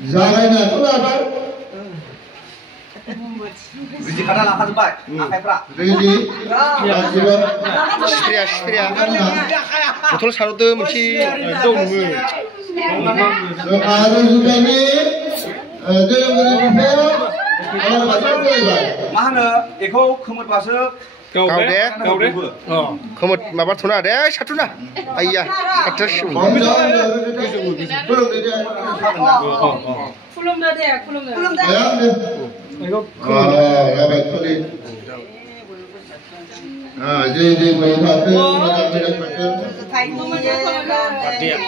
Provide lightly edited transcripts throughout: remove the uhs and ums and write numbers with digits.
जागायनायाथ' लाबाय बिदि खाना लाखाजोब्बाय आखाइफ्रा रेडि गासिबो सिफिरिया बथल सारहरदो मोनसे दं नोङो आरो जुगानि जोनोमगिरि बिफाया आलार बाथि फरायबाय मा होनो बेखौ खोमोरबासो गावदे खोमोद माबाथ'ना दे साथ'ना आइया साथ'सिम खुलुमदो दे खुलुमदो जाबाय खुलि जै जै बोरै थाथों मोजां मोजां थाथों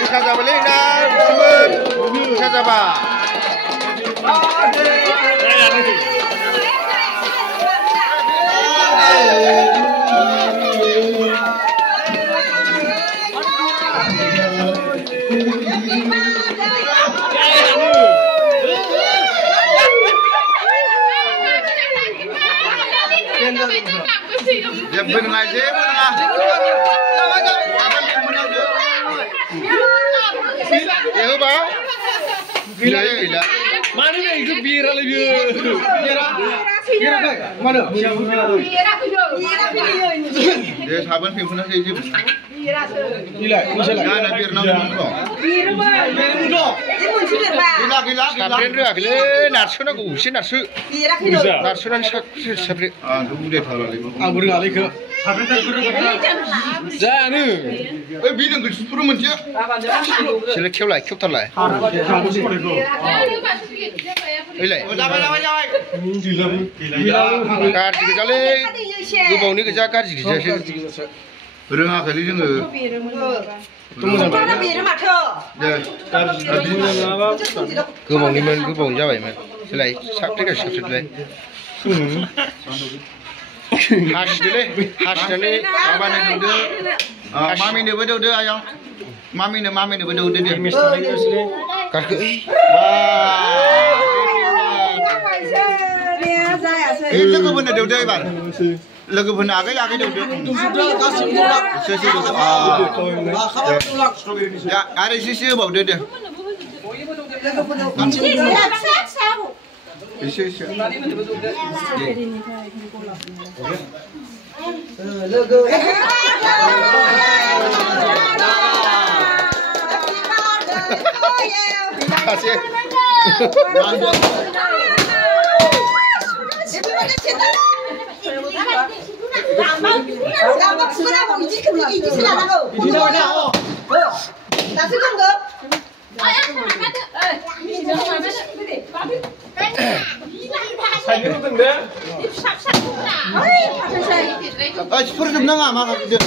Bisa jabalin dan bisa jabal. Benar aja, ya Pak. Bila. Mana ni itu bira lagi. Bira mana? Dia sahabat pimpin aja itu. Bila, misalnya. Jangan biar nama muncul. Bila. Sabrin tu, bila narsu nak usi narsu. Narsu nanti sabrin. Dulu dia thara lagi. Anggur ngalih ke. Jangan. Bilang ke sepuluh menit. Sila kau lagi, kau tak lagi. Ilai. Karji kejale. Gubau ni kerja karji kerja. Renga kali je nge. Gubau ni mana gubau jawai mana. Ilai. Sabtu ke sabtu le. Hash dulu. Hash dulu. Apa ni dulu? Mami ni betul dulu ayang. Mami ni betul dulu dia. Karke. Lagu mana dulu dia bar? Lagu mana agak dulu. Sesi dulu. Ya, ada sesi apa dulu dia? Isi. Kasih. Seperti mana makan dia?